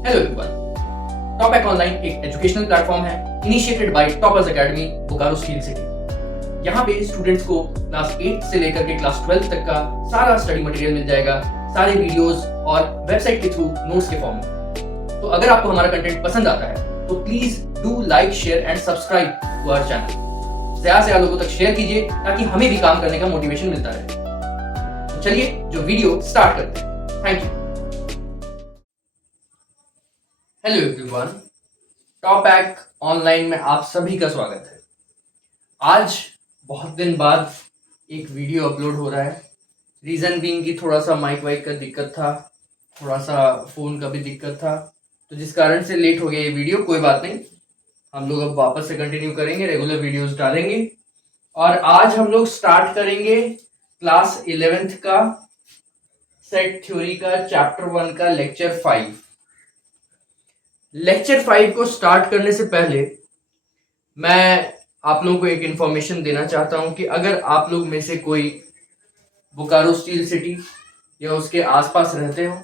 Hello everyone. Topac online एक educational platform है initiated by toppers academy Bokaro steel city. यहाँ पे स्टूडेंट्स को क्लास 8 से लेकर के क्लास 12 तक का सारा स्टडी मटेरियल मिल जाएगा, सारे वीडियोस और वेबसाइट के थ्रू नोट्स के फॉर्म में। तो अगर आपको हमारा कंटेंट पसंद आता है तो please do like, share and subscribe to our channel. ज्यादा से ज्यादा लोगों तक शेयर कीजिए ताकि हमें भी काम करने का मोटिवेशन मिलता रहे। तो चलिए जो वीडियो स्टार्ट करते हैं। Thank you. Hello everyone, Topac online में आप सभी का स्वागत है। आज बहुत दिन बाद एक वीडियो अपलोड हो रहा है। रीज़न बीइंग कि थोड़ा सा माइक वाइक का दिक्कत था, थोड़ा सा फ़ोन का भी दिक्कत था, तो जिस कारण से लेट हो गया ये वीडियो। कोई बात नहीं, हम लोग अब वापस से कंटिन्यू करेंगे, रेगुलर वीडियोस डालेंगे। और आज हम लोग स्टार्ट करेंगे क्लास 11th का सेट थ्योरी का चैप्टर 1 का लेक्चर 5। लेक्चर 5 को स्टार्ट करने से पहले मैं आप लोगों को एक इन्फॉर्मेशन देना चाहता हूं कि अगर आप लोग में से कोई बोकारो स्टील सिटी या उसके आसपास रहते हो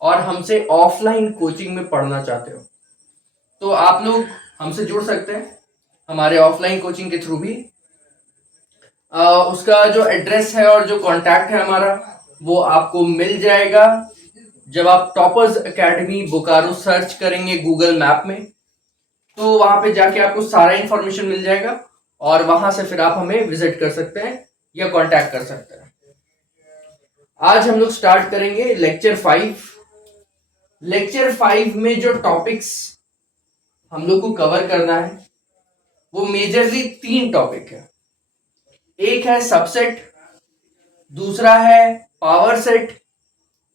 और हमसे ऑफलाइन कोचिंग में पढ़ना चाहते हो तो आप लोग हमसे जुड़ सकते हैं हमारे ऑफलाइन कोचिंग के थ्रू भी। उसका जो एड्रेस है और जो कॉन्टैक्ट है हमारा वो आपको मिल जाएगा जब आप टॉपर्स एकेडमी बोकारो सर्च करेंगे गूगल मैप में। तो वहां पे जाके आपको सारा इंफॉर्मेशन मिल जाएगा और वहां से फिर आप हमें विजिट कर सकते हैं या कांटेक्ट कर सकते हैं। आज हम लोग स्टार्ट करेंगे लेक्चर 5। लेक्चर 5 में जो टॉपिक्स हम लोग को कवर करना है वो मेजरली 3 टॉपिक है। एक है सबसेट, दूसरा है पावर सेट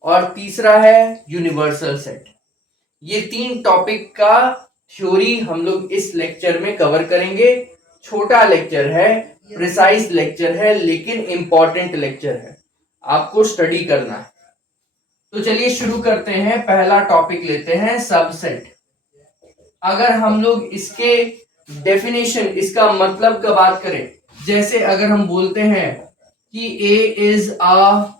और तीसरा है यूनिवर्सल सेट। ये 3 टॉपिक का थ्योरी हम लोग इस लेक्चर में कवर करेंगे। छोटा लेक्चर है, प्रिसाइज लेक्चर है, लेकिन इंपॉर्टेंट लेक्चर है, आपको स्टडी करना है। तो चलिए शुरू करते हैं। पहला टॉपिक लेते हैं सबसेट। अगर हम लोग इसके डेफिनेशन, इसका मतलब का बात करें, जैसे अगर हम बोलते हैं कि A is a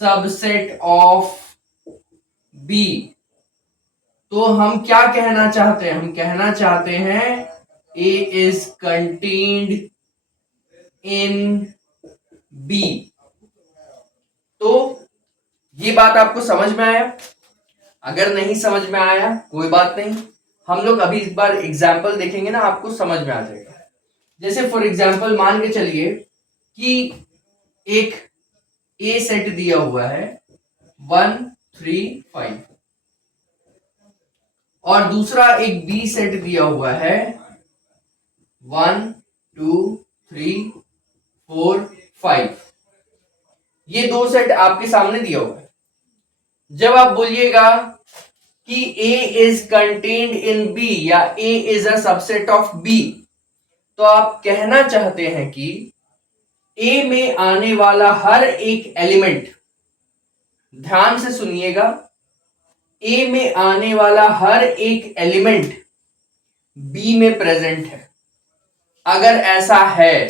subset of B, तो हम क्या कहना चाहते हैं? हम कहना चाहते हैं ए इज कंटेन्ड इन बी। तो ये बात आपको समझ में आया? अगर नहीं समझ में आया कोई बात नहीं, हम लोग अभी इस बार एग्जाम्पल देखेंगे ना, आपको समझ में आ जाएगा। जैसे फॉर एग्जाम्पल मान के चलिए कि एक ए सेट दिया हुआ है 1 3 5 और दूसरा एक बी सेट दिया हुआ है 1 2 3 4 5। ये 2 सेट आपके सामने दिया हुआ है। जब आप बोलिएगा कि A is contained in B या A is a subset of B, तो आप कहना चाहते हैं कि A में आने वाला हर एक एलिमेंट, ध्यान से सुनिएगा, ए में आने वाला हर एक एलिमेंट बी में प्रेजेंट है। अगर ऐसा है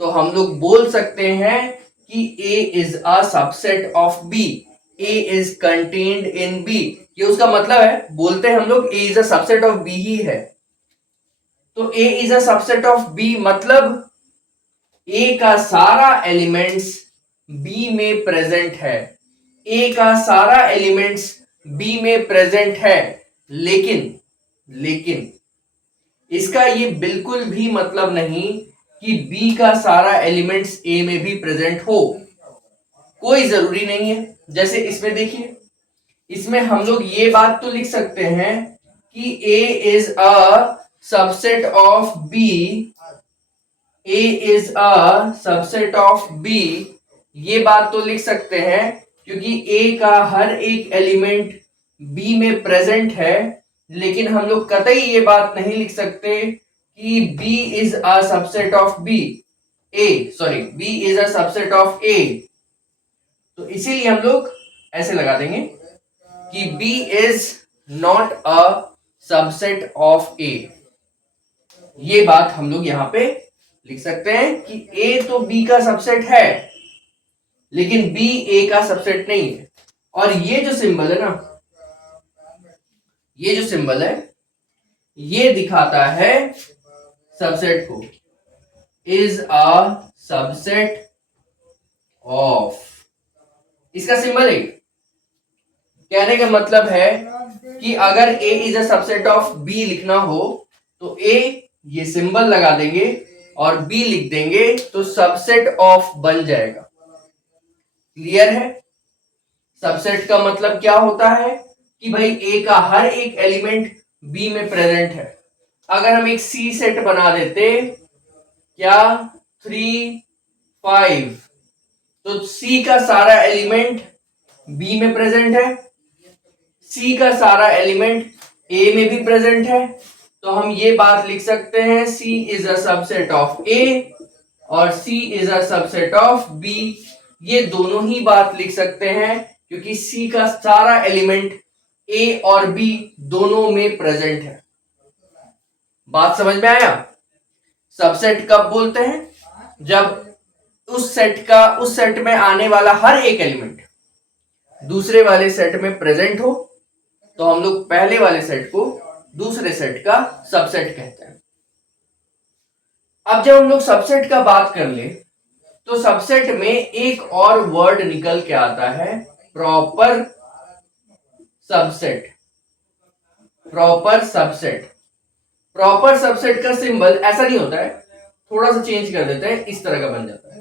तो हम लोग बोल सकते हैं कि A is a subset of B, A is contained in B. ये उसका मतलब है, बोलते हैं हम लोग A is a subset of B ही है। तो A is a subset of B मतलब ए का सारा एलिमेंट्स बी में प्रेजेंट है। ए का सारा एलिमेंट्स बी में प्रेजेंट है, लेकिन इसका ये बिल्कुल भी मतलब नहीं कि बी का सारा एलिमेंट्स ए में भी प्रेजेंट हो। कोई जरूरी नहीं है। जैसे इसमें देखिए, इसमें हम लोग ये बात तो लिख सकते हैं कि A is a subset of B, A is a subset of B. ये बात तो लिख सकते हैं क्योंकि ए का हर एक एलिमेंट बी में प्रेजेंट है, लेकिन हम लोग कतई ये बात नहीं लिख सकते कि B is a subset of B, B is a subset of A. तो इसीलिए हम लोग ऐसे लगा देंगे कि B is not a subset of A. ये बात हम लोग यहां पे लिख सकते हैं कि ए तो बी का सबसेट है, लेकिन बी ए का सबसेट नहीं है। और ये जो सिंबल है ना, ये जो सिंबल है ये दिखाता है सबसेट को, इज अ सबसेट ऑफ। इसका सिंबल है, कहने का मतलब है कि अगर A is a subset of B लिखना हो तो A ये सिंबल लगा देंगे और B लिख देंगे तो सबसेट ऑफ बन जाएगा। क्लियर है? सबसेट का मतलब क्या होता है कि भाई A का हर एक एलिमेंट B में प्रेजेंट है। अगर हम एक C सेट बना देते, क्या 3 5, तो C का सारा एलिमेंट B में प्रेजेंट है, C का सारा एलिमेंट A में भी प्रेजेंट है, तो हम ये बात लिख सकते हैं C is a subset of A और C is a subset of B। ये दोनों ही बात लिख सकते हैं क्योंकि C का सारा एलिमेंट A और B दोनों में प्रेजेंट है। बात समझ में आया? सबसेट कब बोलते हैं? जब उस सेट में आने वाला हर एक एलिमेंट दूसरे वाले सेट में प्रेजेंट हो, तो हम लोग पहले वाले सेट को दूसरे सेट का सबसेट कहते हैं। अब जब हम लोग सबसेट का बात कर ले तो सबसेट में एक और वर्ड निकल के आता है, proper subset. Proper subset, proper subset का सिंबल ऐसा नहीं होता है, थोड़ा सा चेंज कर देते हैं, इस तरह का बन जाता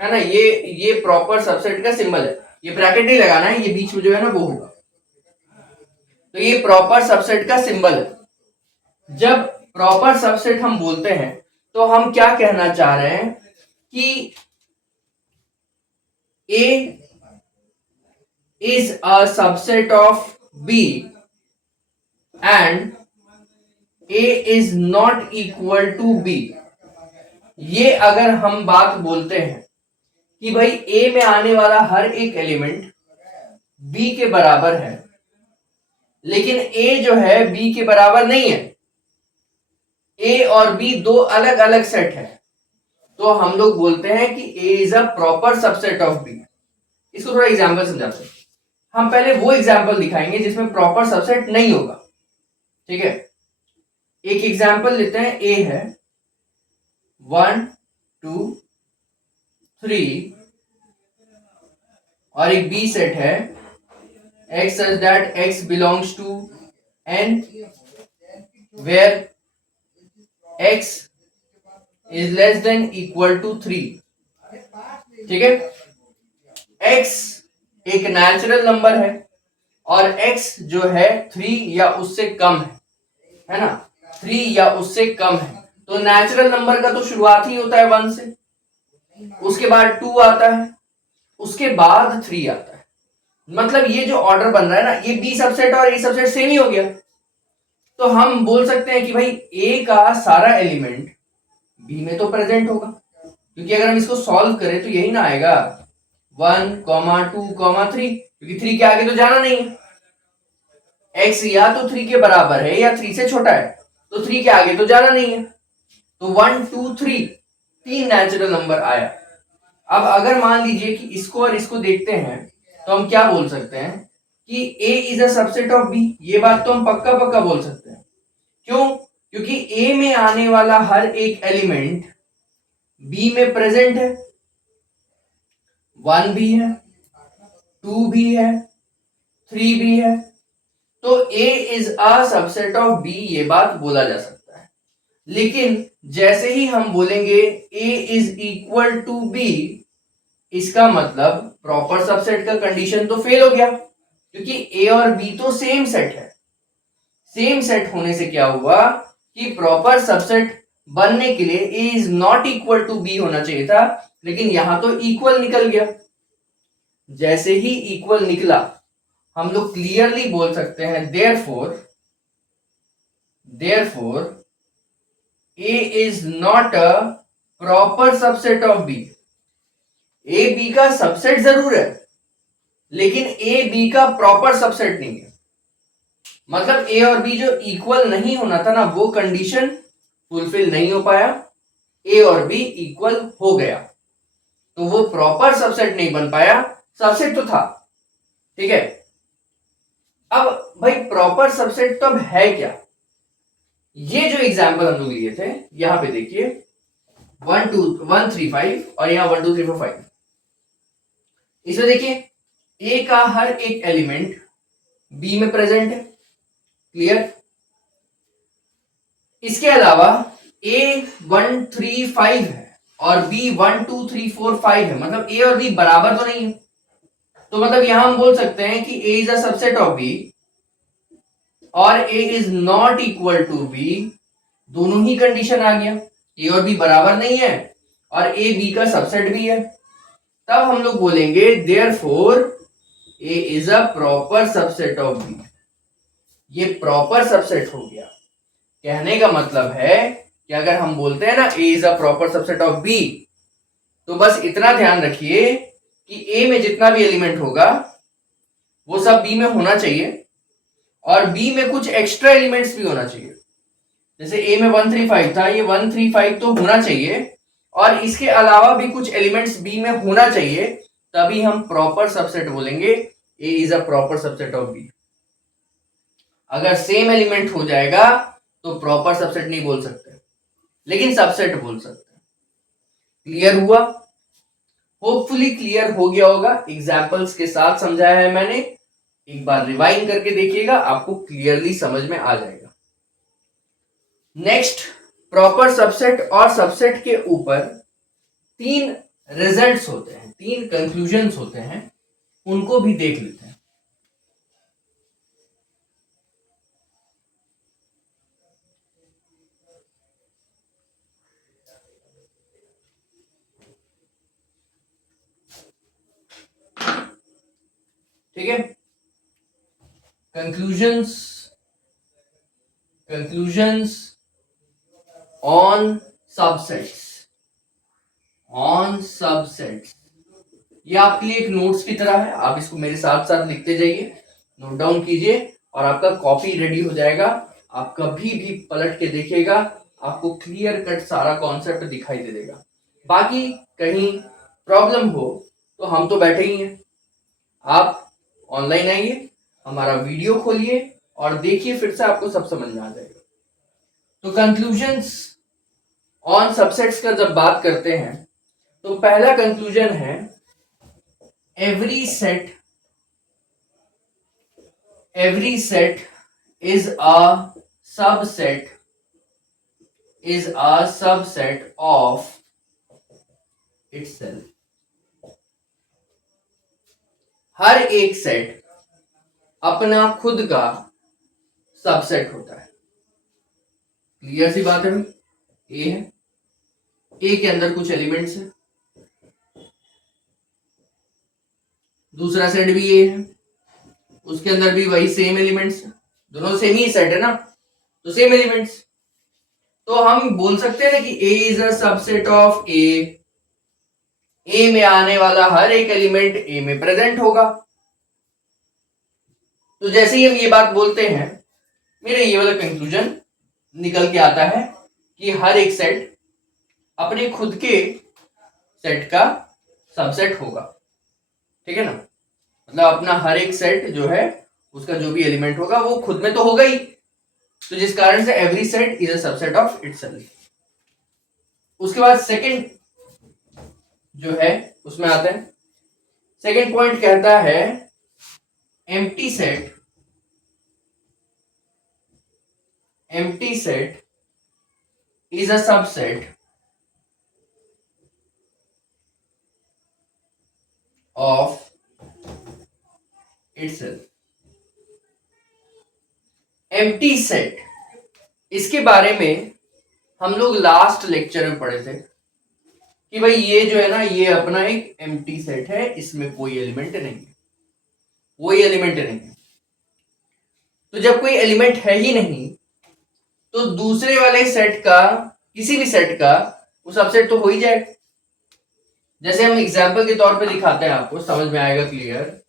है ना। ये प्रॉपर सबसेट का सिंबल है, ये ब्रैकेट नहीं लगाना है, ये बीच में जो है ना वो होगा। तो ये प्रॉपर सबसेट का सिंबल है। जब प्रॉपर सबसेट हम बोलते हैं तो हम क्या कहना चाह रहे हैं कि A is a subset of B and A is not equal to B। ये अगर हम बात बोलते हैं कि भाई A में आने वाला हर एक एलिमेंट B के बराबर है, लेकिन A जो है B के बराबर नहीं है, A और B दो अलग अलग सेट है, तो हम लोग बोलते हैं कि A is a proper subset of B। इसको थोड़ा एग्जांपल समझाते हैं। हम पहले वो एग्जांपल दिखाएंगे जिसमें प्रॉपर सबसेट नहीं होगा, ठीक है। एक एग्जांपल लेते हैं, A है 1 2 3 और एक B सेट है x such that x belongs to n where x is less than equal to 3, ठीक है। x एक नेचुरल नंबर है और x जो है 3 या उससे कम है ना, 3 या उससे कम है। तो नेचुरल नंबर का तो शुरुआत ही होता है 1 से, उसके बाद 2 आता है, उसके बाद 3 आता है। मतलब ये जो ऑर्डर बन रहा है ना, ये बी सबसेट और ए सबसेट सेम ही हो गया। तो हम बोल सकते हैं कि भाई ए का सारा एलिमेंट बी में तो प्रेजेंट होगा, क्योंकि अगर हम इसको सॉल्व करें तो यही ना आएगा 1, 2, 3, क्योंकि 3 के आगे तो जाना नहीं है। x या तो 3 के बराबर है या 3 से छोटा है, तो 3 के आगे तो जाना नहीं है। तो 1, 2, 3 तीन नेचुरल नंबर आया। अब अगर मान लीजिए कि इसको और इसको देखते हैं तो हम क्या बोल सकते हैं कि A is a subset of B। ये बात तो हम पक्का पक्का बोल सकते हैं। क्यों? क्योंकि A में आने वाला हर एक एलिमेंट B में प्रेजेंट है, 1 भी है, 2 भी है, 3 भी है, तो A is a subset of B, ये बात बोला जा सकता है। लेकिन जैसे ही हम बोलेंगे A is equal to B, इसका मतलब प्रॉपर सबसेट का कंडीशन तो फेल हो गया, क्योंकि ए और बी तो सेम सेट है। सेम सेट होने से क्या हुआ कि प्रॉपर सबसेट बनने के लिए A is not equal to B होना चाहिए था, लेकिन यहां तो इक्वल निकल गया। जैसे ही इक्वल निकला हम लोग क्लियरली बोल सकते हैं therefore A is not a proper subset of B. A B का सबसेट जरूर है, लेकिन ए बी का प्रॉपर सबसेट नहीं है। मतलब ए और बी जो इक्वल नहीं होना था ना, वो कंडीशन फुलफिल नहीं हो पाया, ए और बी इक्वल हो गया, तो वो प्रॉपर सबसेट नहीं बन पाया। सबसेट तो था, ठीक है। अब भाई प्रॉपर सबसेट तो अब है क्या? ये जो एग्जाम्पल हम लोग लिए थे, यहां पे देखिए 1 2 1 3 5 और यहाँ 1 2 3 4 5। इसमें देखिए ए का हर एक एलिमेंट बी में प्रेजेंट है, क्लियर। इसके अलावा ए 1 3 5 है और बी 1 2 3 4 5 है, मतलब ए और बी बराबर तो नहीं है। तो मतलब यहां हम बोल सकते हैं कि A is a subset of B और A is not equal to B. दोनों ही कंडीशन आ गया, ए और बी बराबर नहीं है और ए बी का सबसेट भी है। तब हम लोग बोलेंगे therefore A is a proper subset of B. ये प्रॉपर सबसेट हो गया। कहने का मतलब है कि अगर हम बोलते हैं ना A is a proper subset of B, तो बस इतना ध्यान रखिए कि ए में जितना भी एलिमेंट होगा वो सब बी में होना चाहिए और बी में कुछ एक्स्ट्रा एलिमेंट्स भी होना चाहिए। जैसे ए में 1 3 5 था, ये 1 3 5 तो होना चाहिए और इसके अलावा भी कुछ एलिमेंट्स बी में होना चाहिए, तभी हम प्रॉपर सबसेट बोलेंगे A is a proper subset of B. अगर सेम एलिमेंट हो जाएगा तो प्रॉपर सबसेट नहीं बोल सकते, लेकिन सबसेट बोल सकते हैं। क्लियर हुआ? होपफुली क्लियर हो गया होगा, एग्जाम्पल्स के साथ समझाया है मैंने। एक बार रिवाइंड करके देखिएगा, आपको क्लियरली समझ में आ जाएगा। नेक्स्ट, प्रॉपर सबसेट और सबसेट के ऊपर 3 रिजल्ट्स होते हैं, 3 कंक्लूजन्स होते हैं, उनको भी देख लेते हैं। ठीक है, conclusions conclusions on subsets. On subsets ये आपके लिए एक नोट्स की तरह है, आप इसको मेरे साथ साथ लिखते जाइए, नोट डाउन कीजिए और आपका कॉपी रेडी हो जाएगा। आप कभी भी पलट के देखिएगा, आपको क्लियर कट सारा कॉन्सेप्ट दिखाई दे देगा। बाकी कहीं प्रॉब्लम हो तो हम तो बैठे ही हैं, आप ऑनलाइन आइए, हमारा वीडियो खोलिए और देखिए, फिर से आपको सब समझ में आ जाएगा। तो कंक्लूजन्स ऑन सबसेट्स का जब बात करते हैं तो पहला कंक्लूजन है every set is a subset of itself। हर एक सेट अपना खुद का सबसेट होता है। क्लियर सी बात है भाई? ए है, ए के अंदर कुछ एलिमेंट्स है, दूसरा सेट भी ए है, उसके अंदर भी वही सेम एलिमेंट्स है, दोनों सेम ही सेट है ना, तो सेम एलिमेंट्स। तो हम बोल सकते हैं ना कि A is a subset of ए। ए में आने वाला हर एक एलिमेंट ए में प्रेजेंट होगा। तो जैसे ही हम ये बात बोलते हैं, मेरा ये वाला कंक्लूजन निकल के आता है कि हर एक सेट अपने खुद के सेट का सबसेट होगा। ठीक है ना, मतलब अपना हर एक सेट जो है उसका जो भी एलिमेंट होगा वो खुद में तो होगा ही, तो जिस कारण से every set is a subset of itself. उसके बाद सेकंड जो है उसमें आते हैं, सेकंड पॉइंट कहता है empty set is a subset of itself। Empty set, इसके बारे में हम लोग लास्ट लेक्चर में पढ़े थे कि भाई ये जो है ना, ये अपना एक एम्प्टी सेट है, इसमें कोई एलिमेंट नहीं है, कोई एलिमेंट नहीं है। तो जब कोई एलिमेंट है ही नहीं तो दूसरे वाले सेट का, किसी भी सेट का वो सबसेट तो हो ही जाएगा। जैसे हम एग्जाम्पल के तौर पे दिखाते हैं, आपको समझ में आएगा क्लियर।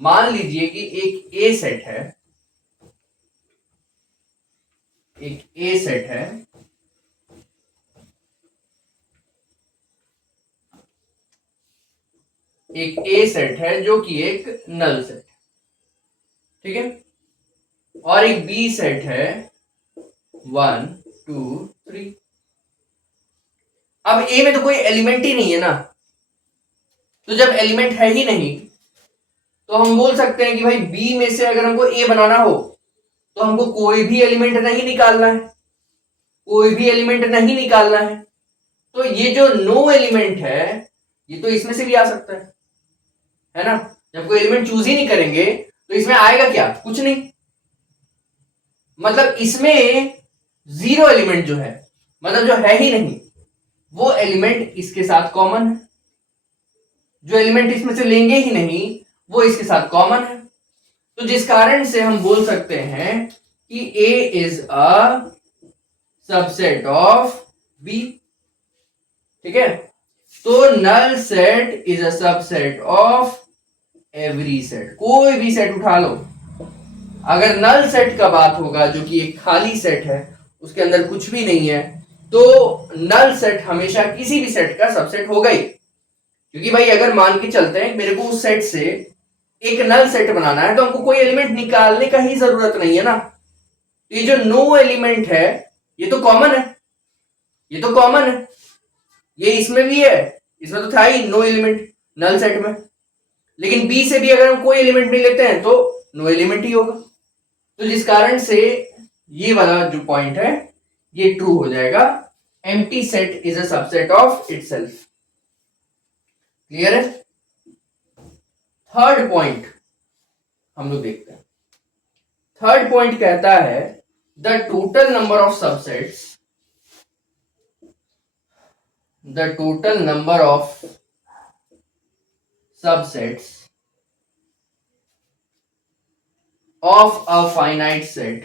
मान लीजिए कि एक ए सेट है, एक ए सेट है, एक ए सेट है जो कि एक नल सेट है। ठीक है, और एक बी सेट है 1 2 3। अब ए में तो कोई एलिमेंट ही नहीं है ना, तो जब एलिमेंट है ही नहीं तो हम बोल सकते हैं कि भाई बी में से अगर हमको ए बनाना हो तो हमको कोई भी एलिमेंट नहीं निकालना है, कोई भी एलिमेंट नहीं निकालना है। तो ये जो नो एलिमेंट है ये तो इसमें से भी आ सकता है ना। जब कोई एलिमेंट चूज ही नहीं करेंगे तो इसमें आएगा क्या, कुछ नहीं। मतलब इसमें जीरो एलिमेंट जो है, मतलब जो है ही नहीं, वो एलिमेंट इसके साथ कॉमन है। जो एलिमेंट इसमें से लेंगे ही नहीं वो इसके साथ कॉमन है। तो जिस कारण से हम बोल सकते हैं कि A is a subset of B। ठीक है, तो null set is a subset of every set. कोई भी सेट उठा लो, अगर नल सेट का बात होगा जो कि एक खाली सेट है, उसके अंदर कुछ भी नहीं है, तो नल सेट हमेशा किसी भी सेट का सबसेट होगा ही। क्योंकि भाई अगर मान के चलते हैं मेरे को उस सेट से एक नल सेट बनाना है तो हमको कोई एलिमेंट निकालने का ही जरूरत नहीं है ना। ये जो नो एलिमेंट है ये तो कॉमन है, ये तो कॉमन है, ये इसमें भी है, इसमें तो था ही नो एलिमेंट नल सेट में। लेकिन बी से भी अगर हम कोई एलिमेंट नहीं लेते हैं तो नो एलिमेंट ही होगा। तो जिस कारण से ये वाला जो पॉइंट है ये ट्रू हो जाएगा। Empty set is a subset of itself. Clear है। थर्ड पॉइंट हम लोग देखते हैं। थर्ड पॉइंट कहता है the total number of subsets, the total number of subsets of a finite set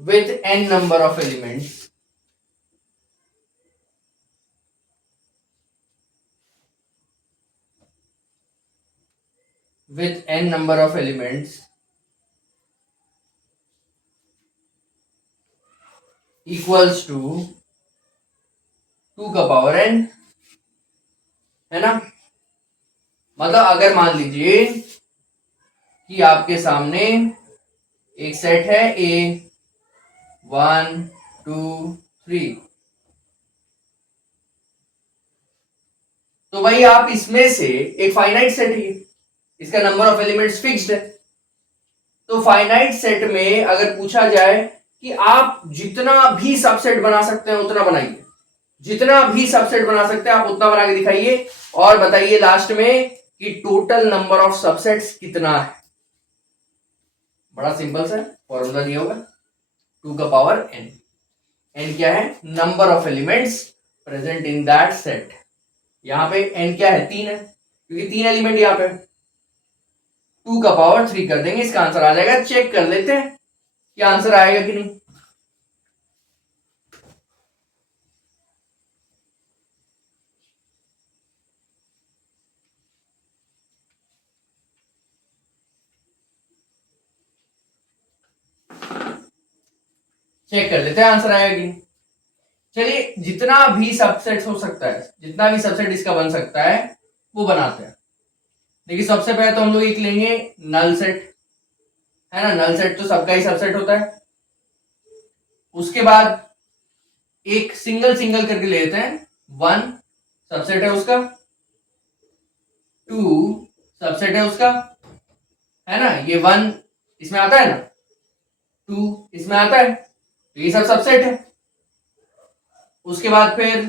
with n number of elements with n number of elements equals to 2 का power n, है ना। मतलब अगर मान लीजिए कि आपके सामने एक सेट है A 1 2 3, तो भाई आप इसमें से एक फाइनाइट सेट है, इसका नंबर ऑफ एलिमेंट्स फिक्स्ड है। तो फाइनाइट सेट में अगर पूछा जाए कि आप जितना भी सबसेट बना सकते हैं उतना बनाइए, जितना भी सबसेट बना सकते हैं आप उतना बना के दिखाइए और बताइए लास्ट में कि टोटल नंबर ऑफ सबसेट्स कितना है। बड़ा सिंपल सा फॉर्मूला दिया होगा 2 का पावर n। n क्या है, number of elements present in that set. यहां पे n क्या है, 3 है, क्योंकि 3 एलिमेंट यहां पे। 2 का पावर 3 कर देंगे, इसका आंसर आ जाएगा। चेक कर लेते हैं कि आंसर आएगा कि नहीं। चेक कर लेते हैं आंसर आएगा कि नहीं। चलिए, जितना भी सबसेट हो सकता है, जितना भी सबसेट इसका बन सकता है वो बनाते हैं। देखिए सबसे पहले तो हम लोग एक लेंगे नल सेट, है ना। नल सेट तो सबका ही सबसेट होता है। उसके बाद एक सिंगल सिंगल करके लेते हैं। 1 सबसेट है उसका, 2 सबसेट है उसका, है ना। ये 1 इसमें आता है ना, 2 इसमें आता है, तो ये सब सबसेट है। उसके बाद फिर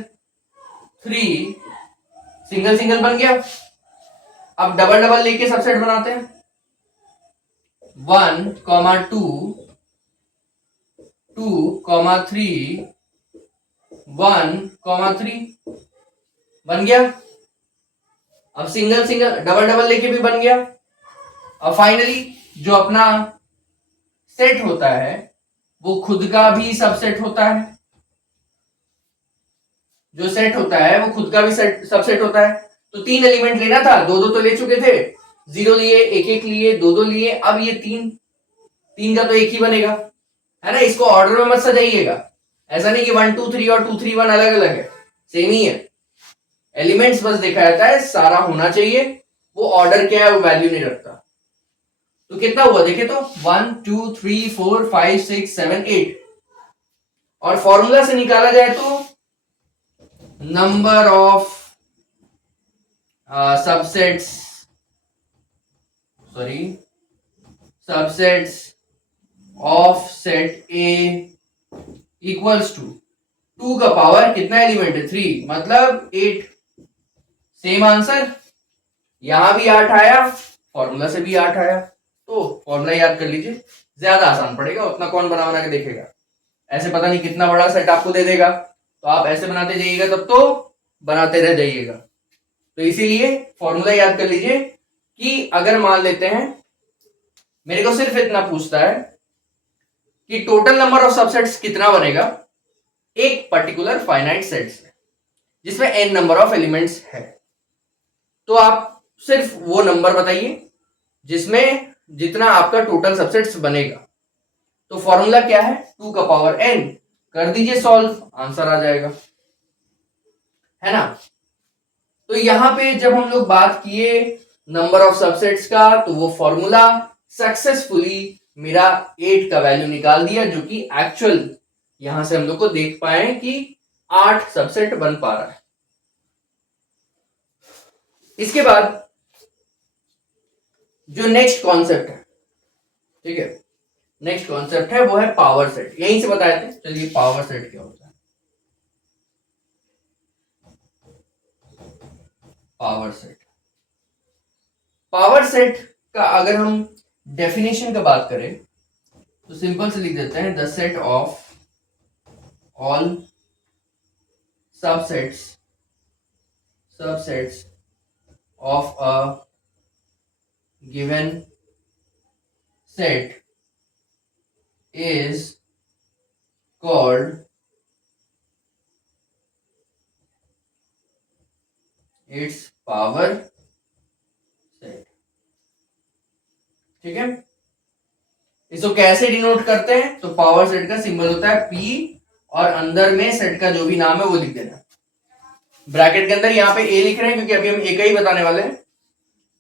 3 सिंगल सिंगल बन गया। अब डबल डबल लेके सबसेट बनाते हैं। 1 2 2 3 1 3 बन गया। अब सिंगल सिंगल डबल डबल लेके भी बन गया। अब फाइनली जो अपना सेट होता है वो खुद का भी सबसेट होता है। जो सेट होता है वो खुद का भी सबसेट होता है। तो 3 एलिमेंट लेना था, 2 तो ले चुके थे, 0 लिए, 1 लिए, 2 लिए। अब ये 3 का तो एक ही बनेगा, है ना। इसको ऑर्डर में मत सजाइएगा, ऐसा नहीं कि 1 2 3 और 2 3 1 अलग अलग है, सेम ही है। एलिमेंट्स बस देखा जाता है, सारा होना चाहिए, वो ऑर्डर क्या है वो वैल्यू नहीं रखता। तो कितना हुआ देखे तो 1 2 3 4 5 6 7 8, और फॉर्मूला से निकाला जाए तो number of subsets, sorry subsets of set A equals to 2 का पावर कितना एलिमेंट है 3, मतलब 8। सेम आंसर, यहां भी 8 आया, फॉर्मूला से भी 8 आया, तो फॉर्मूला याद कर लीजिए, ज्यादा आसान पड़ेगा, उतना कौन बना बना के देखेगा, ऐसे पता नहीं कितना बड़ा सेट आपको दे देगा, तो आप ऐसे बनाते जाइएगा तब तो बनाते रह जाइएगा। तो इसीलिए फॉर्मूला याद कर लीजिए कि अगर मान लेते हैं मेरे को सिर्फ इतना पूछता है कि टोटल नंबर ऑफ सबसेट्स कितना बनेगा एक पर्टिकुलर फाइनाइट सेट से जिसमें n नंबर ऑफ एलिमेंट्स है, तो आप सिर्फ वो नंबर बताइए जिसमें जितना आपका टोटल सबसेट्स बनेगा। तो फॉर्मूला क्या है 2 का पावर n, कर दीजिए सॉल्व, आंसर आ जाएगा, है ना। तो यहां पे जब हम लोग बात किए नंबर ऑफ सबसेट्स का, तो वो फॉर्मूला सक्सेसफुली मेरा 8 का वैल्यू निकाल दिया, जो कि एक्चुअल यहां से हम लोग को देख पाए कि 8 सबसेट बन पा रहा है। इसके बाद जो नेक्स्ट कॉन्सेप्ट है, ठीक है, नेक्स्ट कॉन्सेप्ट है वो है पावर सेट, यहीं से बताए थे, चलिए पावर सेट क्या होता है। पावर सेट, पावर सेट का अगर हम डेफिनेशन का बात करें तो सिंपल से लिख देते हैं the set of all subsets of a given set is called its power set, ठीक है। इसको कैसे डिनोट करते हैं, तो पावर सेट का सिंबल होता है P, और अंदर में सेट का जो भी नाम है वो लिख देना, ब्रैकेट के अंदर यहाँ पे A लिख रहे हैं क्योंकि अभी हम A का ही बताने वाले हैं,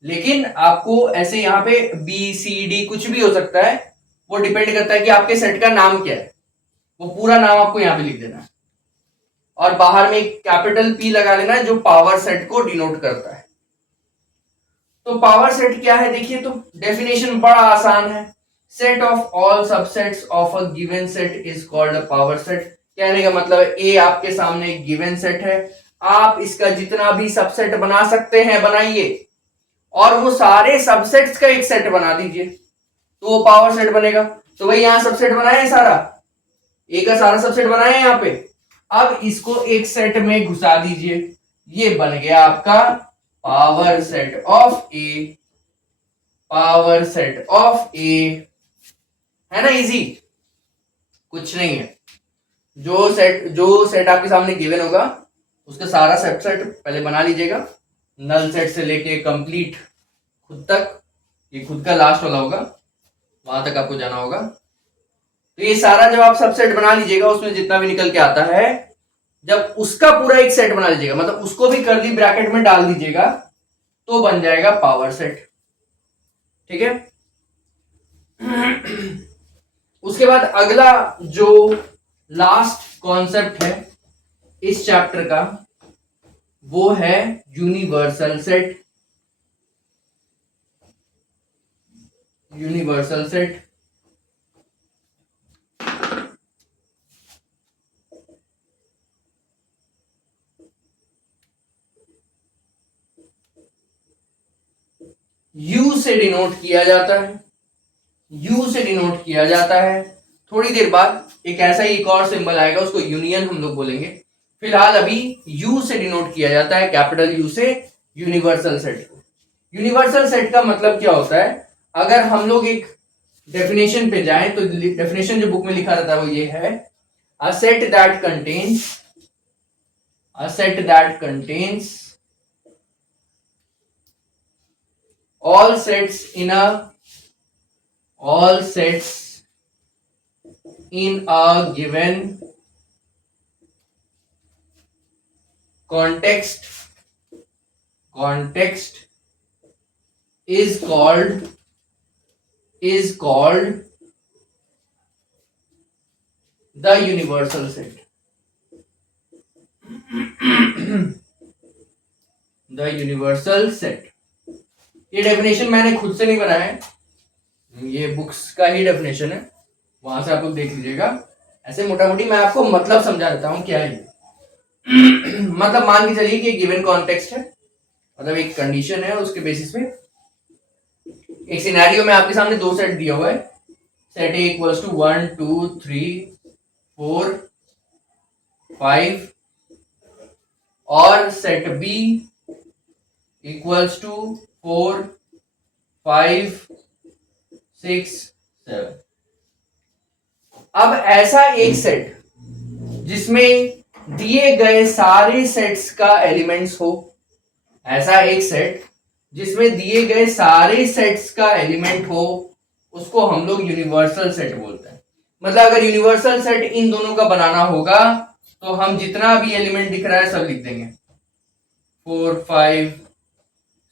लेकिन आपको ऐसे यहाँ पे B C D कुछ भी हो सकता है, वो डिपेंड करता है कि आपके सेट का नाम क्या है, वो पूरा नाम आपको यहाँ पे लिख देना है, और बाहर में एक कैपिटल P लगा लेना है जो पावर सेट को डिनोट करता है। तो पावर सेट क्या है देखिए, तो डेफिनेशन बड़ा आसान है, set of all subsets of a given set is called a power set. कहने का मतलब है ए आपके सामने एक गिवन सेट है, आप इसका जितना भी सबसेट बना सकते हैं बनाइए, और वो सारे सबसेट्स का एक सेट बना दीजिए, तो वो पावर सेट बनेगा। तो भाई यहां सबसेट बनाए हैं, सारा ए का सारा सबसेट बनाए हैं यहाँ पे, अब इसको एक सेट में घुसा दीजिए, ये बन गया आपका power set of A, power set of A, है ना, इजी, कुछ नहीं है। जो सेट आपके सामने गिवन होगा उसका सारा सबसेट पहले बना लीजिएगा, नल सेट से लेके कंप्लीट खुद तक, ये खुद का लास्ट वाला होगा, वहां तक आपको जाना होगा। तो ये सारा जब आप सबसेट बना लीजिएगा, उसमें जितना भी निकल के आता है, जब उसका पूरा एक सेट बना लीजिएगा, मतलब उसको भी कर्ली ब्रैकेट में डाल दीजिएगा, तो बन जाएगा पावर सेट, ठीक है। उसके बाद अगला जो लास्ट कॉन्सेप्ट है इस चैप्टर का, वो है universal set. Universal set you से डिनोट किया जाता है, यू से डिनोट किया जाता है। थोड़ी देर बाद एक ऐसा ही एक और सिंबल आएगा, उसको यूनियन हम लोग बोलेंगे, फिलहाल अभी यू से डिनोट किया जाता है, कैपिटल यू से, यूनिवर्सल सेट को। यूनिवर्सल सेट का मतलब क्या होता है, अगर हम लोग एक डेफिनेशन पे जाएं तो डेफिनेशन जो बुक में लिखा रहता है वो ये है, a set that contains all sets in a given context context is called the universal set. The universal set. ये डेफिनेशन मैंने खुद से नहीं बनाया है, ये बुक्स का ही डेफिनेशन है, वहां से आप लोग देख लीजिएगा। ऐसे मोटा मोटी मैं आपको मतलब समझा देता हूँ क्या है। मतलब मान के चलिए कि गिवन कॉन्टेक्स्ट है, मतलब एक कंडीशन है, उसके बेसिस पे एक सिनेरियो में आपके सामने दो सेट दिया हुआ है, सेट ए इक्वल्स टू 1 2 3 4 5 और सेट बी इक्वल्स टू 4 5 6 7। अब ऐसा एक सेट जिसमें दिए गए सारे सेट्स का एलिमेंट्स हो, ऐसा एक सेट जिसमें दिए गए सारे सेट्स का एलिमेंट हो, उसको हम लोग यूनिवर्सल सेट बोलते हैं। मतलब अगर यूनिवर्सल सेट इन दोनों का बनाना होगा तो हम जितना भी एलिमेंट दिख रहा है सब लिख देंगे, 4 5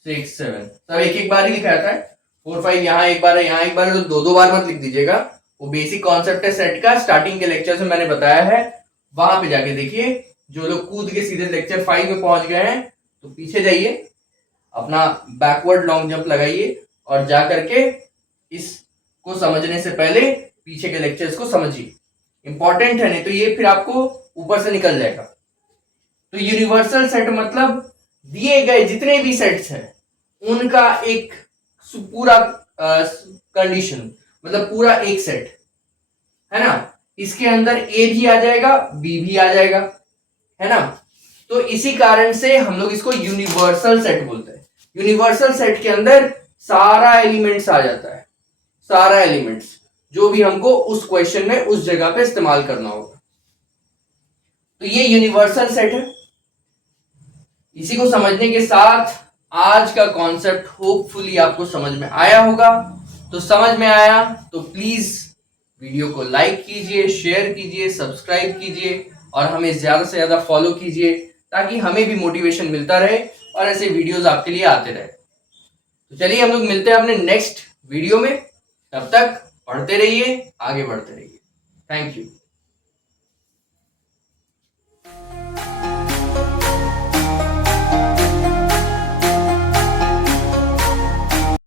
6 7 सब एक एक बार ही लिखा जाता है। 4 5 यहाँ एक बार है, यहाँ एक बार है, तो दो दो बार मत लिख दीजिएगा। वो बेसिक कॉन्सेप्ट है सेट का, स्टार्टिंग के लेक्चर में मैंने बताया है, वहां पे जाके देखिए। जो लोग कूद के सीधे लेक्चर 5 में पहुंच गए हैं तो पीछे जाइए, अपना बैकवर्ड लॉन्ग जंप लगाइए और जा करके इसको समझने से पहले पीछे के लेक्चर्स को समझिए, इंपॉर्टेंट है, नहीं तो ये फिर आपको ऊपर से निकल जाएगा। तो यूनिवर्सल सेट मतलब दिए गए जितने भी सेट्स हैं उनका एक पूरा कंडीशन, मतलब पूरा एक सेट है ना, इसके अंदर ए भी आ जाएगा, बी भी आ जाएगा, है ना। तो इसी कारण से हम लोग इसको यूनिवर्सल सेट बोलते हैं। यूनिवर्सल सेट के अंदर सारा एलिमेंट्स आ जाता है, सारा एलिमेंट्स जो भी हमको उस क्वेश्चन में उस जगह पे इस्तेमाल करना होगा, तो ये यूनिवर्सल सेट है। इसी को समझने के साथ आज का कॉन्सेप्ट होपफुली आपको समझ में आया होगा। तो समझ में आया तो प्लीज वीडियो को लाइक कीजिए, शेयर कीजिए, सब्सक्राइब कीजिए और हमें ज्यादा से ज्यादा फॉलो कीजिए, ताकि हमें भी मोटिवेशन मिलता रहे और ऐसे वीडियोस आपके लिए आते रहे। तो चलिए हम लोग मिलते हैं अपने नेक्स्ट वीडियो में, तब तक पढ़ते रहिए, आगे बढ़ते रहिए। Thank you.